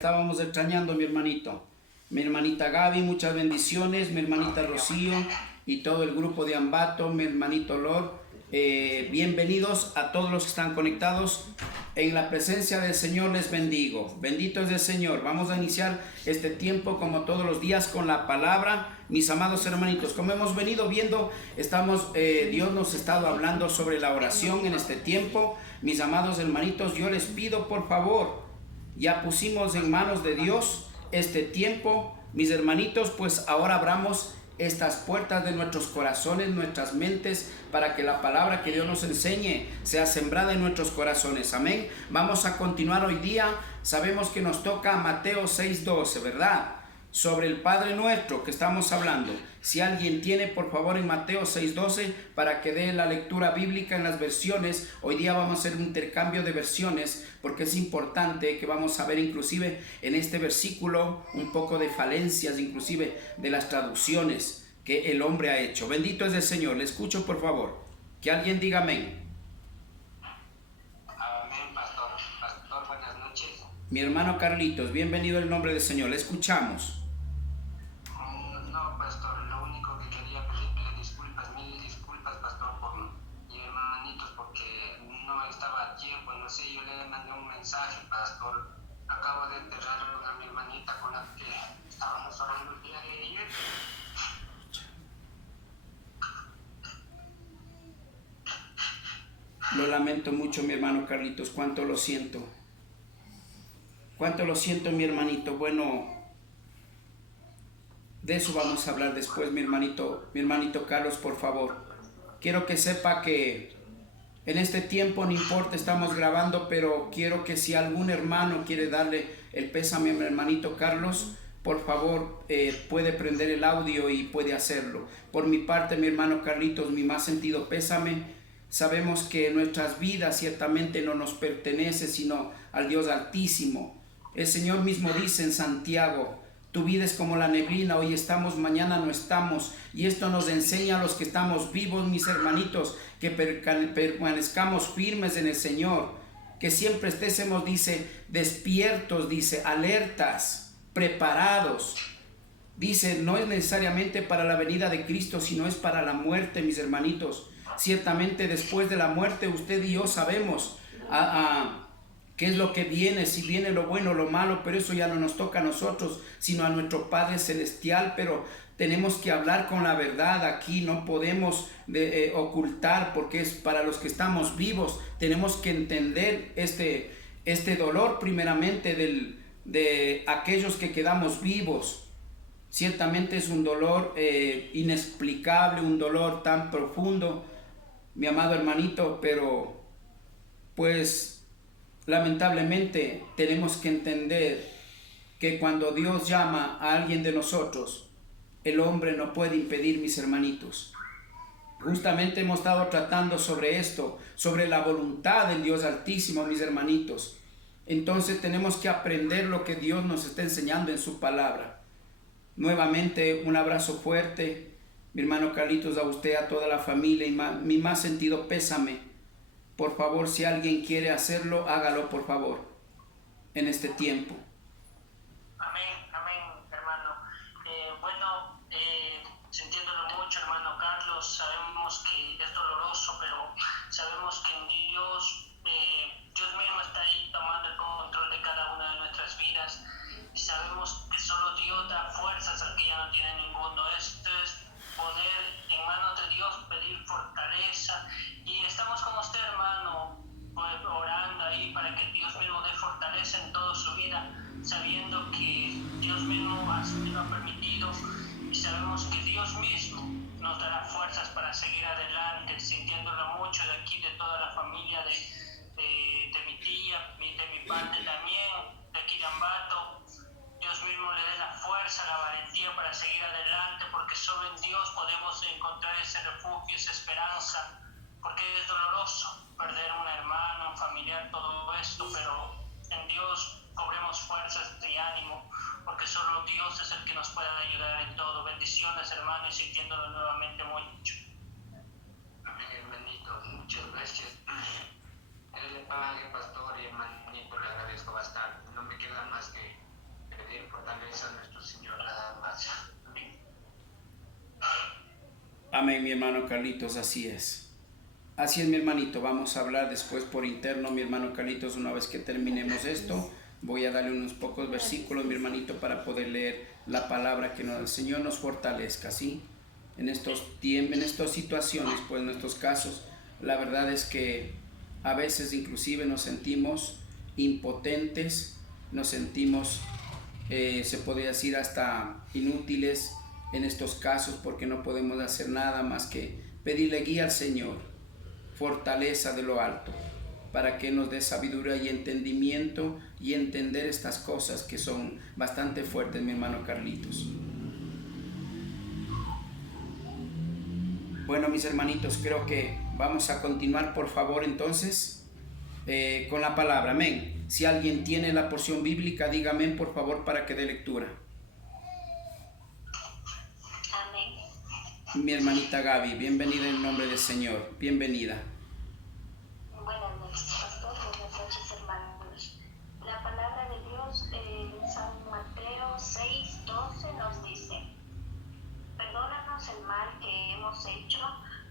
Estábamos extrañando a mi hermanito, mi hermanita Gaby, muchas bendiciones, mi hermanita Rocío y todo el grupo de Ambato, mi hermanito Lord. Bienvenidos a todos los que están conectados. En la presencia del Señor les bendigo. Bendito es el Señor. Vamos a iniciar este tiempo como todos los días con la palabra. Mis amados hermanitos, como hemos venido viendo, Dios nos ha estado hablando sobre la oración en este tiempo. Mis amados hermanitos, yo les pido por favor, ya pusimos en manos de Dios este tiempo, mis hermanitos, pues ahora abramos estas puertas de nuestros corazones, nuestras mentes, para que la palabra que Dios nos enseñe sea sembrada en nuestros corazones. Amén. Vamos a continuar hoy día. Sabemos que nos toca Mateo 6:12, ¿verdad? Sobre el Padre Nuestro que estamos hablando. Si alguien tiene, por favor, en Mateo 6:12, para que dé la lectura bíblica en las versiones. Hoy día vamos a hacer un intercambio de versiones, porque es importante que vamos a ver inclusive en este versículo un poco de falencias, inclusive de las traducciones que el hombre ha hecho. Bendito es el Señor. Le escucho, por favor. Que alguien diga amén. Amén, pastor. Pastor, buenas noches. Mi hermano Carlitos, bienvenido en el nombre del Señor. Le escuchamos. No, pastor, lo único que quería pedirle disculpas, mil disculpas, pastor, por mi hermanitos, porque no estaba a tiempo, no sé, yo le mandé un mensaje, pastor. Acabo de enterrar a mi hermanita con la que estábamos orando el día de ayer. Lo lamento mucho, mi hermano Carlitos, cuánto lo siento. Cuánto lo siento, mi hermanito. Bueno, de eso vamos a hablar después, mi hermanito Carlos, por favor. Quiero que sepa que en este tiempo, no importa, estamos grabando, pero quiero que si algún hermano quiere darle el pésame a mi hermanito Carlos, por favor, puede prender el audio y puede hacerlo. Por mi parte, mi hermano Carlitos, mi más sentido pésame. Sabemos que nuestras vidas ciertamente no nos pertenece, sino al Dios Altísimo. El Señor mismo dice en Santiago: tu vida es como la neblina, hoy estamos, mañana no estamos. Y esto nos enseña a los que estamos vivos, mis hermanitos, que permanezcamos firmes en el Señor, que siempre estemos, dice, despiertos, dice, alertas, preparados. Dice, no es necesariamente para la venida de Cristo, sino es para la muerte, mis hermanitos. Ciertamente después de la muerte usted y yo sabemos qué es lo que viene, si viene lo bueno o lo malo, pero eso ya no nos toca a nosotros, sino a nuestro Padre Celestial. Pero tenemos que hablar con la verdad aquí, no podemos ocultar, porque es para los que estamos vivos. Tenemos que entender este dolor primeramente de aquellos que quedamos vivos. Ciertamente es un dolor inexplicable, un dolor tan profundo, mi amado hermanito, pero pues lamentablemente tenemos que entender que cuando Dios llama a alguien de nosotros, el hombre no puede impedir, mis hermanitos. Justamente hemos estado tratando sobre esto, sobre la voluntad del Dios Altísimo, mis hermanitos. Entonces tenemos que aprender lo que Dios nos está enseñando en su palabra. Nuevamente un abrazo fuerte, mi hermano Carlitos, a usted, a toda la familia, y mi más sentido pésame. Por favor, si alguien quiere hacerlo, hágalo, por favor, en este tiempo. Amén, amén, hermano. Sintiéndolo mucho, hermano Carlos, sabemos que es doloroso, pero sabemos que en Dios, Dios mismo está ahí tomando el control de cada una de nuestras vidas. Y sabemos que solo Dios da fuerzas al que ya no tiene ninguno. Esto es poner en manos de Dios, pedir fortaleza. Y estamos con usted, hermano, orando ahí para que Dios mismo dé fortaleza en toda su vida, sabiendo que Dios mismo así lo ha permitido. Y sabemos que Dios mismo nos dará fuerzas para seguir adelante, sintiéndolo mucho de aquí, de toda la familia, de mi tía, de mi parte también, de aquí de Ambato. Dios mismo le dé la fuerza, la valentía para seguir adelante, porque solo en Dios podemos encontrar ese refugio, esa esperanza, porque es doloroso perder a un hermano, un familiar, todo esto, pero en Dios cobremos fuerzas y ánimo, porque solo Dios es el que nos puede ayudar en todo. Bendiciones, hermano, y sintiéndolo nuevamente mucho. Amén, hermanito, muchas gracias. Él le pague, pastor, y hermanito, le agradezco bastante. No me queda más que fortaleza de nuestro Señor nada más. Amén. Amén, mi hermano Carlitos, así es. Así es, mi hermanito. Vamos a hablar después por interno, mi hermano Carlitos. Una vez que terminemos esto, voy a darle unos pocos versículos, mi hermanito, para poder leer la palabra, que el Señor nos fortalezca, ¿sí? En estos tiempos, en estas situaciones, pues en estos casos, la verdad es que a veces inclusive nos sentimos impotentes, nos sentimos, se podría decir, hasta inútiles en estos casos, porque no podemos hacer nada más que pedirle guía al Señor, fortaleza de lo alto, para que nos dé sabiduría y entendimiento y entender estas cosas que son bastante fuertes, mi hermano Carlitos. Bueno, mis hermanitos, creo que vamos a continuar, por favor, entonces, con la palabra. Amén. Si alguien tiene la porción bíblica, diga amén, por favor, para que dé lectura. Amén. Mi hermanita Gaby, bienvenida en el nombre del Señor. Bienvenida. Buenas noches, pastor. Buenas noches, hermanos. La palabra de Dios en San Mateo 6:12 nos dice: perdónanos el mal que hemos hecho,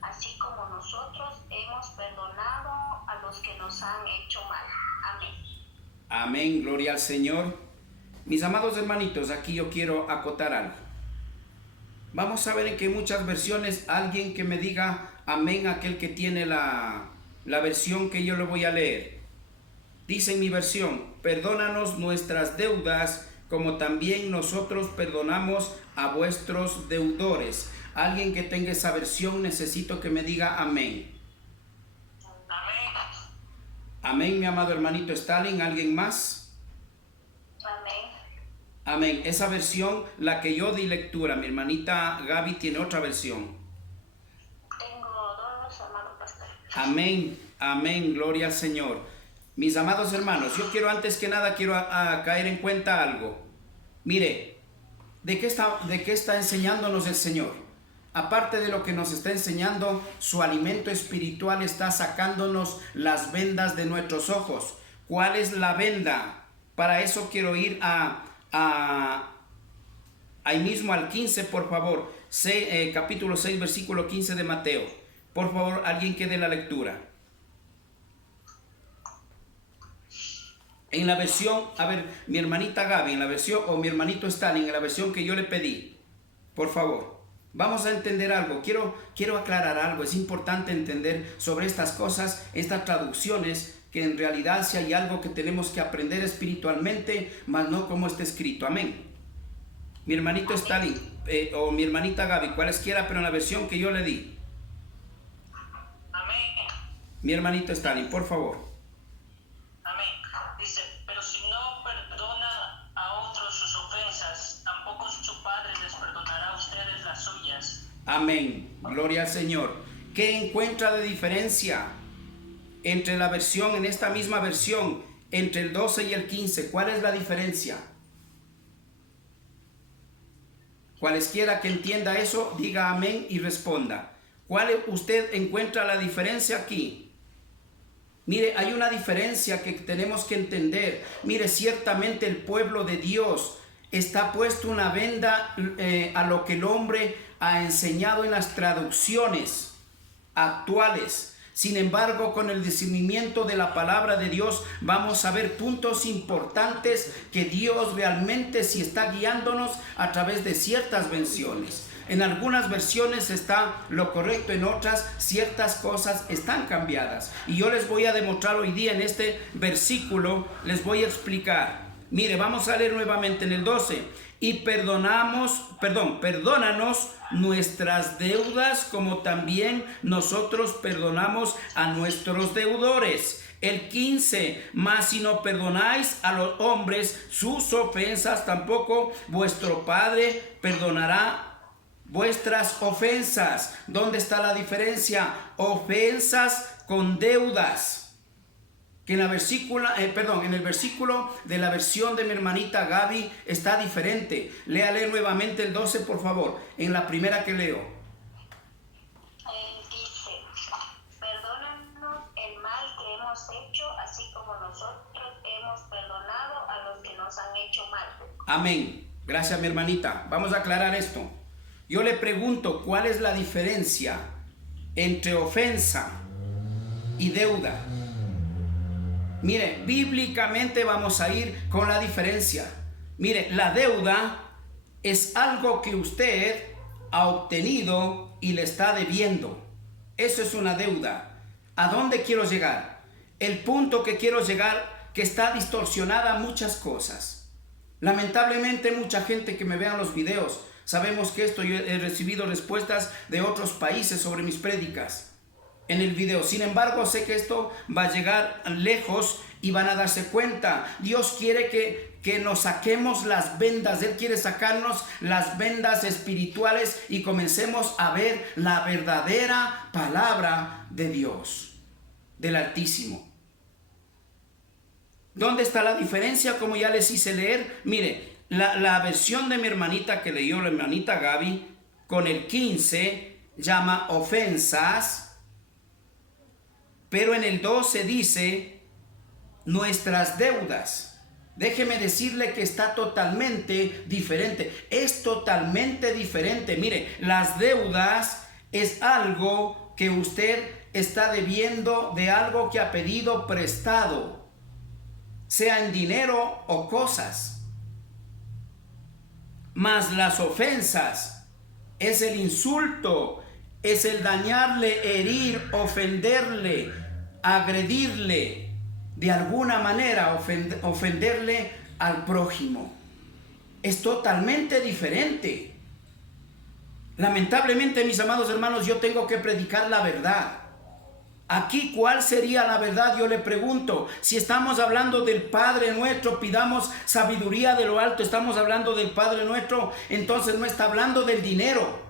así como nosotros hemos perdonado a los que nos han hecho mal. Amén. Amén, gloria al Señor. Mis amados hermanitos, aquí yo quiero acotar algo. Vamos a ver en que muchas versiones, alguien que me diga amén, aquel que tiene la versión que yo le voy a leer. Dice en mi versión: perdónanos nuestras deudas, como también nosotros perdonamos a vuestros deudores. Alguien que tenga esa versión, necesito que me diga amén. Amén. Amén, mi amado hermanito Stalin. ¿Alguien más? Amén. Amén. Esa versión, la que yo di lectura, mi hermanita Gaby tiene otra versión. Tengo dos, hermano pastor. Amén, amén, gloria al Señor. Mis amados hermanos, yo quiero antes que nada, quiero caer en cuenta algo. Mire, ¿de qué está enseñándonos el Señor? Aparte de lo que nos está enseñando, su alimento espiritual está sacándonos las vendas de nuestros ojos. ¿Cuál es la venda? Para eso quiero ir ahí mismo al 15, por favor. Capítulo 6, versículo 15 de Mateo. Por favor, alguien que dé la lectura. En la versión, a ver, mi hermanita Gaby, en la versión, o mi hermanito Stalin, en la versión que yo le pedí, por favor. Vamos a entender algo, quiero aclarar algo. Es importante entender sobre estas cosas, estas traducciones, que en realidad si hay algo que tenemos que aprender espiritualmente, más no como está escrito. Amén. Mi hermanito Stalin, o mi hermanita Gaby, cualesquiera, pero en la versión que yo le di. Amén. Mi hermanito Stalin, por favor. Amén. Dice: pero si no perdona a otros sus ofensas, tampoco su Padre les perdonará a ustedes las suyas. Amén. Gloria al Señor. ¿Qué encuentra de diferencia entre la versión, en esta misma versión, entre el 12 y el 15? ¿Cuál es la diferencia? Cualesquiera que entienda eso, diga amén y responda. ¿Cuál usted encuentra la diferencia aquí? Mire, hay una diferencia que tenemos que entender. Mire, ciertamente el pueblo de Dios está puesto una venda a lo que el hombre ha enseñado en las traducciones actuales. Sin embargo, con el discernimiento de la palabra de Dios, vamos a ver puntos importantes que Dios realmente sí está guiándonos a través de ciertas versiones. En algunas versiones está lo correcto, en otras ciertas cosas están cambiadas. Y yo les voy a demostrar hoy día en este versículo, les voy a explicar. Mire, vamos a leer nuevamente en el 12. Y perdónanos nuestras deudas, como también nosotros perdonamos a nuestros deudores. El 15, mas si no perdonáis a los hombres sus ofensas, tampoco vuestro Padre perdonará vuestras ofensas. ¿Dónde está la diferencia? Ofensas con deudas. Que en en el versículo de la versión de mi hermanita Gaby está diferente. Léale nuevamente el 12, por favor, en la primera que leo. Dice: perdónanos el mal que hemos hecho, así como nosotros hemos perdonado a los que nos han hecho mal. Amén. Gracias, mi hermanita. Vamos a aclarar esto. Yo le pregunto, ¿cuál es la diferencia entre ofensa y deuda? Mire, bíblicamente vamos a ir con la diferencia. Mire, la deuda es algo que usted ha obtenido y le está debiendo. Eso es una deuda. ¿A dónde quiero llegar? El punto que quiero llegar, que está distorsionada muchas cosas. Lamentablemente mucha gente que me vea en los videos, sabemos que esto, yo he recibido respuestas de otros países sobre mis prédicas en el video. Sin embargo, sé que esto va a llegar lejos y van a darse cuenta. Dios quiere que nos saquemos las vendas. Él quiere sacarnos las vendas espirituales y comencemos a ver la verdadera palabra de Dios, del Altísimo. ¿Dónde está la diferencia? Como ya les hice leer, mire, la versión de mi hermanita que leyó, la hermanita Gaby, con el 15, llama ofensas, pero en el 12 dice nuestras deudas. Déjeme decirle que está totalmente diferente. Es totalmente diferente. Mire, las deudas es algo que usted está debiendo de algo que ha pedido prestado, sea en dinero o cosas. Mas las ofensas es el insulto, es el dañarle, herir, ofenderle, agredirle, de alguna manera ofenderle al prójimo. Es totalmente diferente. Lamentablemente, mis amados hermanos, yo tengo que predicar la verdad. Aquí, ¿cuál sería la verdad? Yo le pregunto. Si estamos hablando del Padre Nuestro, pidamos sabiduría de lo alto. Estamos hablando del Padre Nuestro, entonces no está hablando del dinero.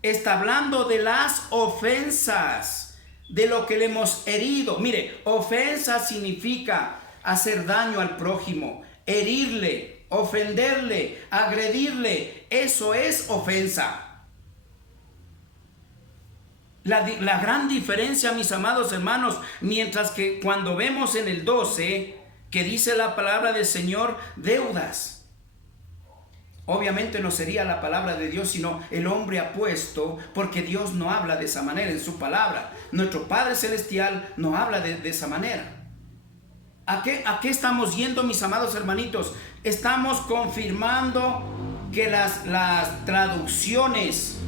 Está hablando de las ofensas, de lo que le hemos herido. Mire, ofensa significa hacer daño al prójimo, herirle, ofenderle, agredirle. Eso es ofensa. La gran diferencia, mis amados hermanos, mientras que cuando vemos en el 12, que dice la palabra del Señor, deudas. Obviamente no sería la palabra de Dios, sino el hombre ha puesto, porque Dios no habla de esa manera en su palabra. Nuestro Padre Celestial no habla de esa manera. ¿A qué estamos yendo, mis amados hermanitos? Estamos confirmando que las traducciones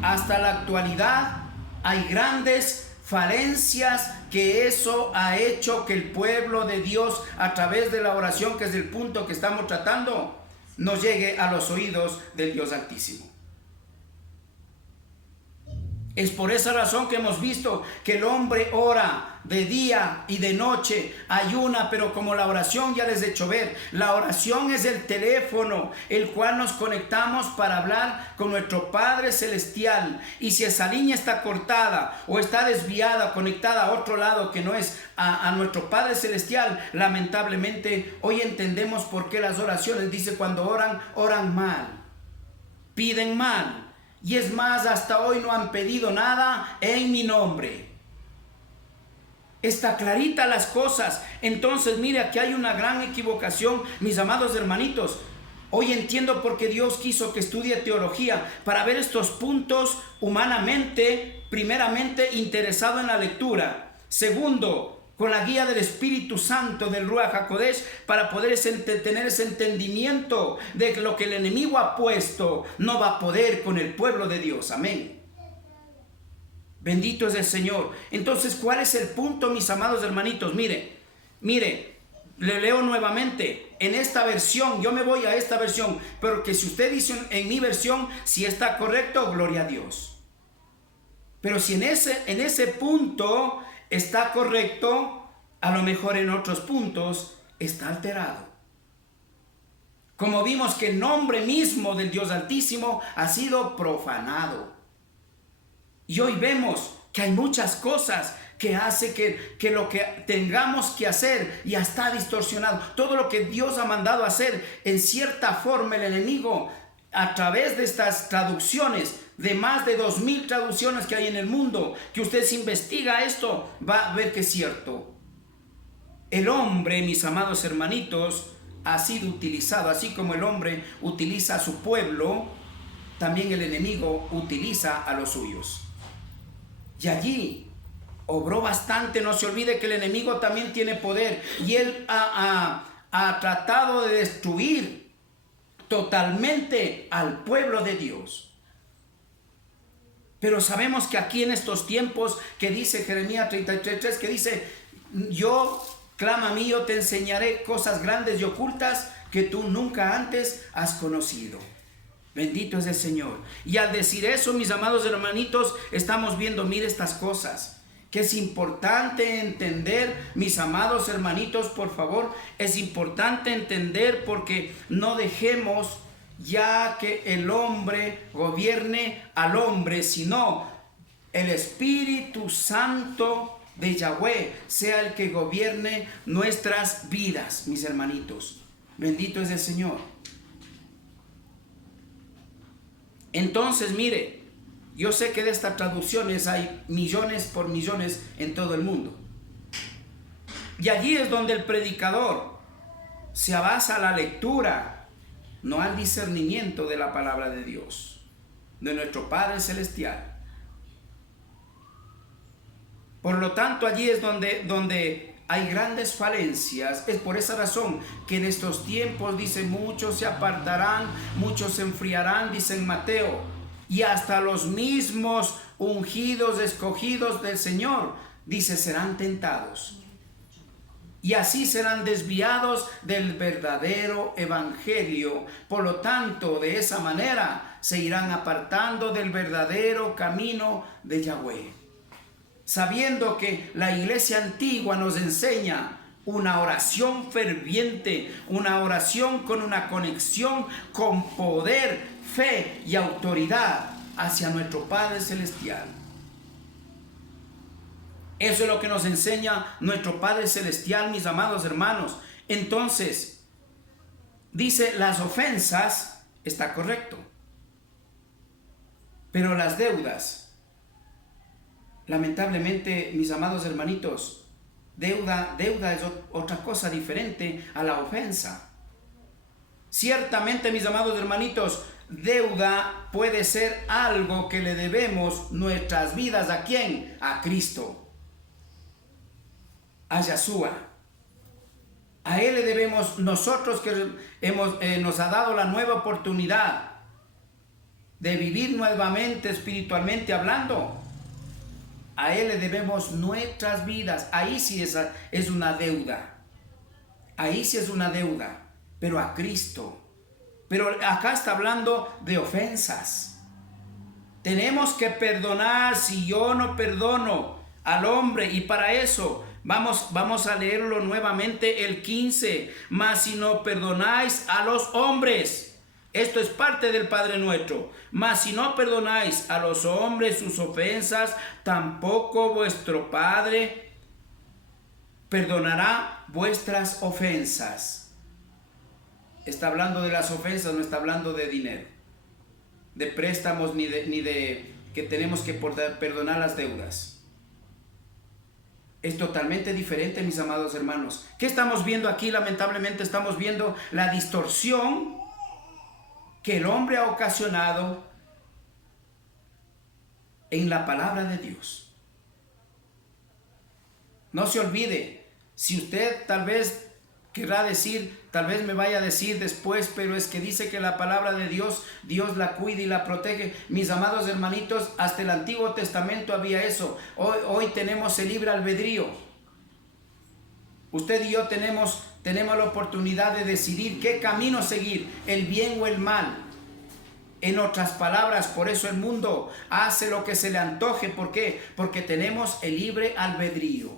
hasta la actualidad hay grandes falencias, que eso ha hecho que el pueblo de Dios, a través de la oración, que es el punto que estamos tratando, no llegue a los oídos del Dios Altísimo. Es por esa razón que hemos visto que el hombre ora de día y de noche, ayuna, pero como la oración ya les he hecho ver, la oración es el teléfono, el cual nos conectamos para hablar con nuestro Padre Celestial. Y si esa línea está cortada o está desviada, conectada a otro lado que no es a nuestro Padre Celestial, lamentablemente hoy entendemos por qué las oraciones, dice, cuando oran mal, piden mal. Y es más, hasta hoy no han pedido nada en mi nombre. Está clarita las cosas. Entonces, mire, aquí hay una gran equivocación, mis amados hermanitos. Hoy entiendo por qué Dios quiso que estudie teología, para ver estos puntos humanamente, primeramente interesado en la lectura. Segundo, con la guía del Espíritu Santo, del Ruach HaKodesh, para poder tener ese entendimiento de que lo que el enemigo ha puesto no va a poder con el pueblo de Dios. Amén. Bendito es el Señor. Entonces, ¿cuál es el punto, mis amados hermanitos? Mire, le leo nuevamente. En esta versión, yo me voy a esta versión, pero que si usted dice en mi versión, si está correcto, gloria a Dios. Pero si en ese punto está correcto, a lo mejor en otros puntos está alterado. Como vimos que el nombre mismo del Dios Altísimo ha sido profanado. Y hoy vemos que hay muchas cosas que hace que lo que tengamos que hacer ya está distorsionado. Todo lo que Dios ha mandado hacer, en cierta forma el enemigo, a través de estas traducciones, de más de 2000 traducciones que hay en el mundo, que usted si investiga esto, va a ver que es cierto. El hombre, mis amados hermanitos, ha sido utilizado, así como el hombre utiliza a su pueblo, también el enemigo utiliza a los suyos. Y allí obró bastante. No se olvide que el enemigo también tiene poder, y él ha tratado de destruir totalmente al pueblo de Dios. Pero sabemos que aquí en estos tiempos, que dice Jeremías 33:3, que dice: yo, clama a mí, yo te enseñaré cosas grandes y ocultas que tú nunca antes has conocido. Bendito es el Señor. Y al decir eso, mis amados hermanitos, estamos viendo, mire, estas cosas que es importante entender, mis amados hermanitos, por favor, es importante entender, porque no dejemos ya que el hombre gobierne al hombre, sino el Espíritu Santo de Yahweh sea el que gobierne nuestras vidas, mis hermanitos. Bendito es el Señor. Entonces, mire, yo sé que de estas traducciones hay millones por millones en todo el mundo. Y allí es donde el predicador se basa a la lectura, no al discernimiento de la palabra de Dios, de nuestro Padre Celestial. Por lo tanto, allí es donde hay grandes falencias. Es por esa razón que en estos tiempos, dice, muchos se apartarán, muchos se enfriarán, dice en Mateo. Y hasta los mismos ungidos, escogidos del Señor, dice, serán tentados. Y así serán desviados del verdadero evangelio. Por lo tanto, de esa manera se irán apartando del verdadero camino de Yahweh. Sabiendo que la iglesia antigua nos enseña una oración ferviente, una oración con una conexión con poder, fe y autoridad hacia nuestro Padre Celestial. Eso es lo que nos enseña nuestro Padre Celestial, mis amados hermanos. Entonces, dice, las ofensas, está correcto, pero las deudas, lamentablemente, mis amados hermanitos, deuda es otra cosa diferente a la ofensa. Ciertamente, mis amados hermanitos, deuda puede ser algo que le debemos nuestras vidas. ¿A quién? A Cristo, a Yahshua. A Él le debemos nosotros, que nos ha dado la nueva oportunidad de vivir nuevamente espiritualmente hablando. A Él le debemos nuestras vidas. Ahí sí es una deuda. Ahí sí es una deuda. Pero a Cristo. Pero acá está hablando de ofensas. Tenemos que perdonar. Si yo no perdono al hombre, y para eso vamos a leerlo nuevamente el 15. Mas si no perdonáis a los hombres. Esto es parte del Padre Nuestro. Mas si no perdonáis a los hombres sus ofensas, tampoco vuestro Padre perdonará vuestras ofensas. Está hablando de las ofensas, no está hablando de dinero, de préstamos, ni de que tenemos que perdonar las deudas. Es totalmente diferente, mis amados hermanos. ¿Qué estamos viendo aquí? Lamentablemente estamos viendo la distorsión que el hombre ha ocasionado en la palabra de Dios. No se olvide, si usted tal vez querrá decir, tal vez me vaya a decir después, pero es que dice que la palabra de Dios, Dios la cuida y la protege. Mis amados hermanitos, hasta el Antiguo Testamento había eso. Hoy tenemos el libre albedrío. Usted y yo tenemos la oportunidad de decidir qué camino seguir, el bien o el mal. En otras palabras, por eso el mundo hace lo que se le antoje. ¿Por qué? Porque tenemos el libre albedrío.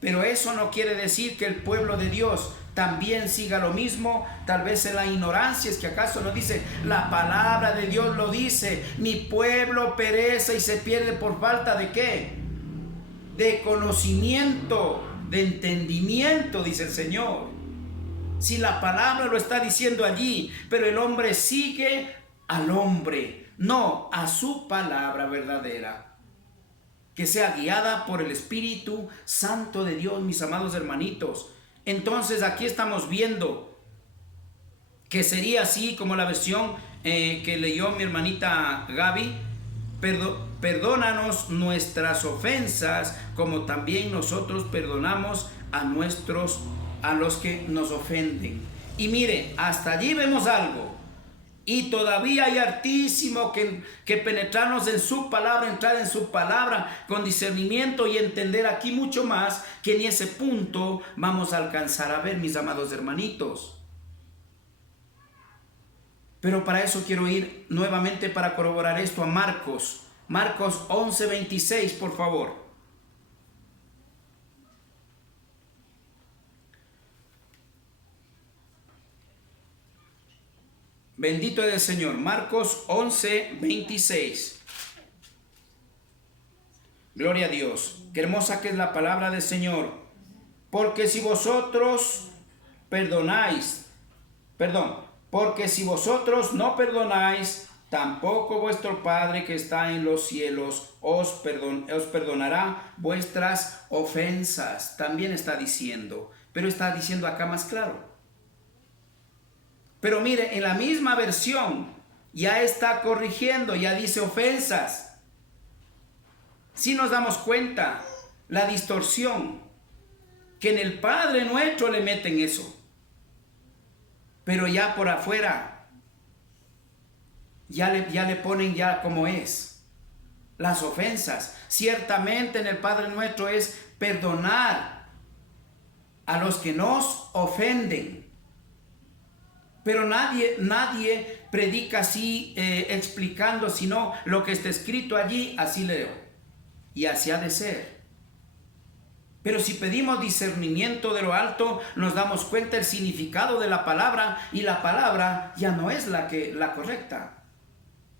Pero eso no quiere decir que el pueblo de Dios también siga lo mismo, tal vez en la ignorancia. Es que acaso no dice, la palabra de Dios lo dice, mi pueblo perece y se pierde por falta de ¿qué? De conocimiento, de entendimiento, dice el Señor. Si la palabra lo está diciendo allí, pero el hombre sigue al hombre, no a su palabra verdadera, que sea guiada por el Espíritu Santo de Dios, mis amados hermanitos. Entonces aquí estamos viendo que sería así como la versión que leyó mi hermanita Gaby. Perdónanos nuestras ofensas, como también nosotros perdonamos a los que nos ofenden. Y mire, hasta allí vemos algo. Y todavía hay hartísimo que penetrarnos en su palabra, entrar en su palabra con discernimiento y entender aquí mucho más, que en ese punto vamos a alcanzar a ver, mis amados hermanitos. Pero para eso quiero ir nuevamente para corroborar esto a Marcos 11:26, por favor. Bendito es el Señor. Marcos 11:26. Gloria a Dios. Qué hermosa que es la palabra del Señor. Porque si vosotros porque si vosotros no perdonáis, tampoco vuestro Padre que está en los cielos os perdonará vuestras ofensas. También está diciendo, pero está diciendo acá más claro. Pero mire, en la misma versión ya está corrigiendo, ya dice ofensas. Si nos damos cuenta la distorsión que en el Padre Nuestro le meten eso. Pero ya por afuera, ya le ponen ya como es. Las ofensas. Ciertamente en el Padre Nuestro es perdonar a los que nos ofenden. Pero nadie predica así explicando, sino lo que está escrito allí, así leo. Y así ha de ser. Pero si pedimos discernimiento de lo alto, nos damos cuenta del significado de la palabra, y la palabra ya no es la correcta.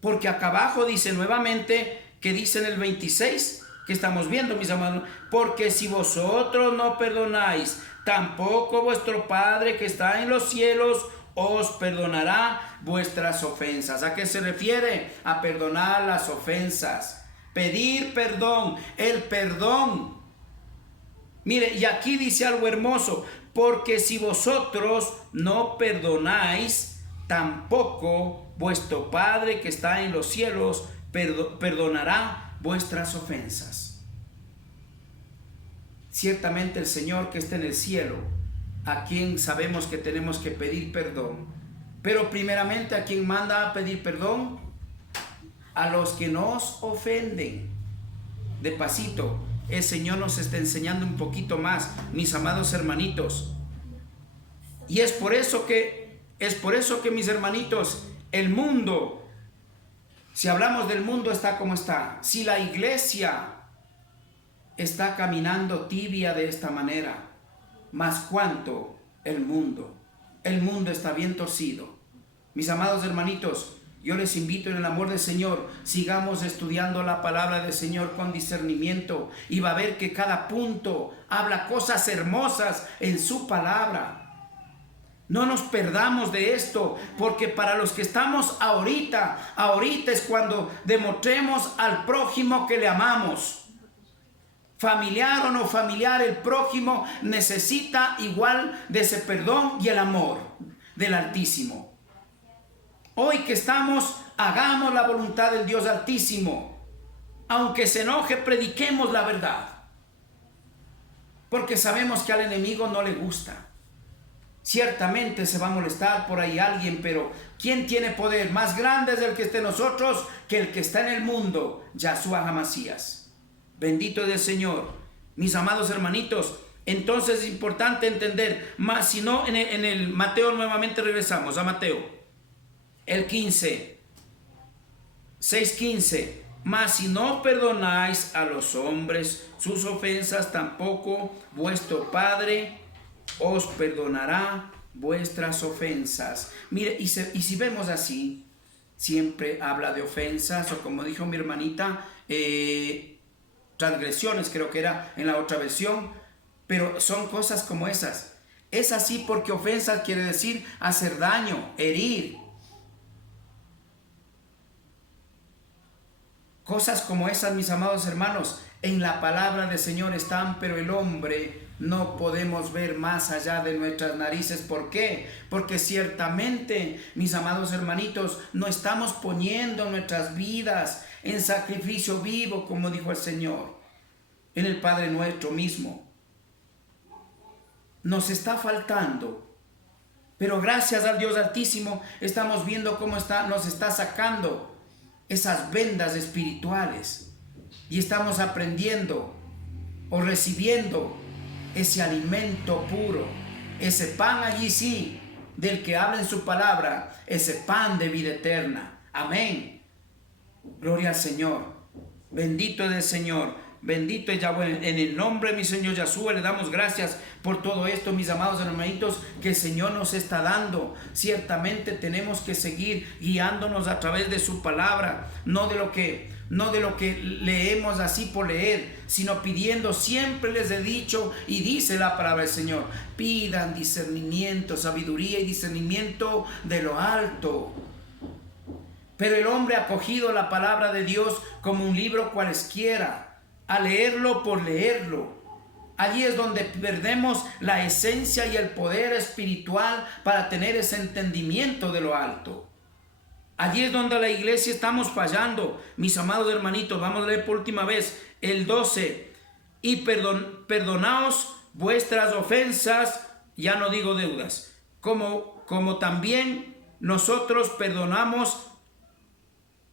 Porque acá abajo dice nuevamente, que dice en el 26, que estamos viendo, mis amados, porque si vosotros no perdonáis, tampoco vuestro Padre que está en los cielos os perdonará vuestras ofensas. ¿A qué se refiere? A perdonar las ofensas. Pedir perdón, el perdón. Mire, y aquí dice algo hermoso, porque si vosotros no perdonáis, tampoco vuestro Padre que está en los cielos perdonará vuestras ofensas. Ciertamente el Señor que está en el cielo, a quien sabemos que tenemos que pedir perdón, pero primeramente a quien manda a pedir perdón, a los que nos ofenden. De pasito, el Señor nos está enseñando un poquito más, mis amados hermanitos. Y es por eso que mis hermanitos, el mundo, si hablamos del mundo, está como está. Si la iglesia está caminando tibia de esta manera, más cuánto el mundo está bien torcido. Mis amados hermanitos, yo les invito en el amor del Señor, sigamos estudiando la palabra del Señor con discernimiento, y va a ver que cada punto habla cosas hermosas en su palabra. No nos perdamos de esto, porque para los que estamos ahorita es cuando demostremos al prójimo que le amamos. Familiar o no familiar, el prójimo necesita igual de ese perdón y el amor del Altísimo. Hoy que estamos, hagamos la voluntad del Dios Altísimo. Aunque se enoje, prediquemos la verdad. Porque sabemos que al enemigo no le gusta. Ciertamente se va a molestar por ahí alguien, pero ¿quién tiene poder? Más grande es el que esté en nosotros que el que está en el mundo, Yahshua HaMashiach. Bendito es el Señor. Mis amados hermanitos, entonces es importante entender, más si no, en el Mateo nuevamente regresamos a Mateo, el 6:15, mas si no perdonáis a los hombres sus ofensas, tampoco vuestro Padre os perdonará vuestras ofensas. Mire, y si vemos así, siempre habla de ofensas, o como dijo mi hermanita, transgresiones, creo que era en la otra versión, pero son cosas como esas. Es así porque ofensas quiere decir hacer daño, herir. Cosas como esas, mis amados hermanos, en la palabra del Señor están, pero el hombre No podemos ver más allá de nuestras narices. ¿Por qué? Porque ciertamente, mis amados hermanitos, no estamos poniendo nuestras vidas en sacrificio vivo, como dijo el Señor, en el Padre Nuestro mismo. Nos está faltando. Pero gracias al Dios Altísimo estamos viendo cómo nos está sacando esas vendas espirituales. Y estamos aprendiendo o recibiendo ese alimento puro, ese pan allí sí, del que habla en su palabra, ese pan de vida eterna. Amén. Gloria al Señor. Bendito es el Señor. Bendito es Yahweh. En el nombre de mi Señor Yahshua le damos gracias por todo esto, mis amados hermanitos, que el Señor nos está dando. Ciertamente tenemos que seguir guiándonos a través de su palabra, no de lo que leemos así por leer, sino pidiendo. Siempre les he dicho y dice la palabra del Señor: pidan discernimiento, sabiduría y discernimiento de lo alto. Pero el hombre ha cogido la palabra de Dios como un libro cualesquiera, a leerlo por leerlo. Allí es donde perdemos la esencia y el poder espiritual para tener ese entendimiento de lo alto. Allí es donde la iglesia estamos fallando, mis amados hermanitos. Vamos a leer por última vez el 12. Y perdonaos vuestras ofensas, ya no digo deudas, como también nosotros perdonamos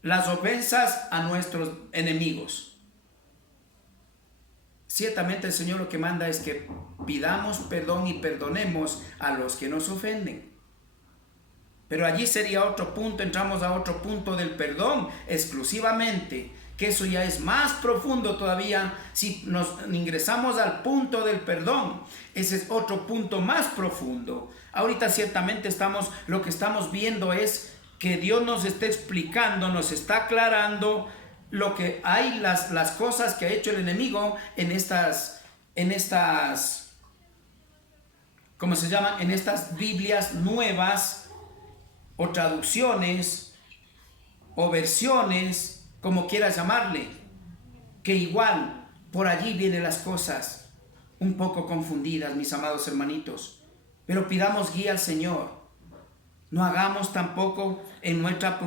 las ofensas a nuestros enemigos. Ciertamente el Señor lo que manda es que pidamos perdón y perdonemos a los que nos ofenden. Pero allí sería otro punto, entramos a otro punto del perdón exclusivamente, que eso ya es más profundo todavía. Si nos ingresamos al punto del perdón, ese es otro punto más profundo. Ahorita ciertamente lo que estamos viendo es que Dios nos está explicando, nos está aclarando lo que hay, las cosas que ha hecho el enemigo en estas, ¿cómo se llaman? En estas Biblias nuevas, o traducciones, o versiones, como quieras llamarle, que igual por allí vienen las cosas un poco confundidas, mis amados hermanitos. Pero pidamos guía al Señor. No hagamos tampoco en nuestra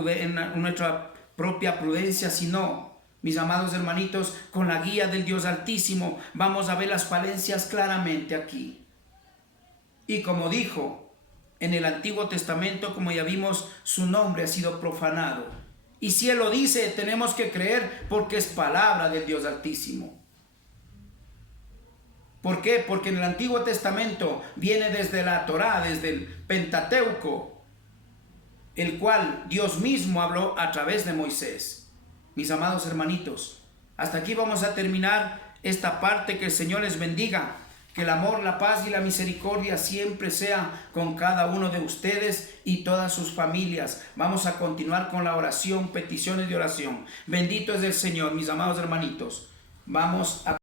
propia prudencia, sino, mis amados hermanitos, con la guía del Dios Altísimo vamos a ver las falencias claramente aquí. Y como dijo en el Antiguo Testamento, como ya vimos, su nombre ha sido profanado. Y si Él lo dice, tenemos que creer, porque es palabra del Dios Altísimo. ¿Por qué? Porque en el Antiguo Testamento viene desde la Torá, desde el Pentateuco, el cual Dios mismo habló a través de Moisés. Mis amados hermanitos, hasta aquí vamos a terminar esta parte. Que el Señor les bendiga, que el amor, la paz y la misericordia siempre sea con cada uno de ustedes y todas sus familias. Vamos a continuar con la oración, peticiones de oración. Bendito es el Señor, mis amados hermanitos. Vamos a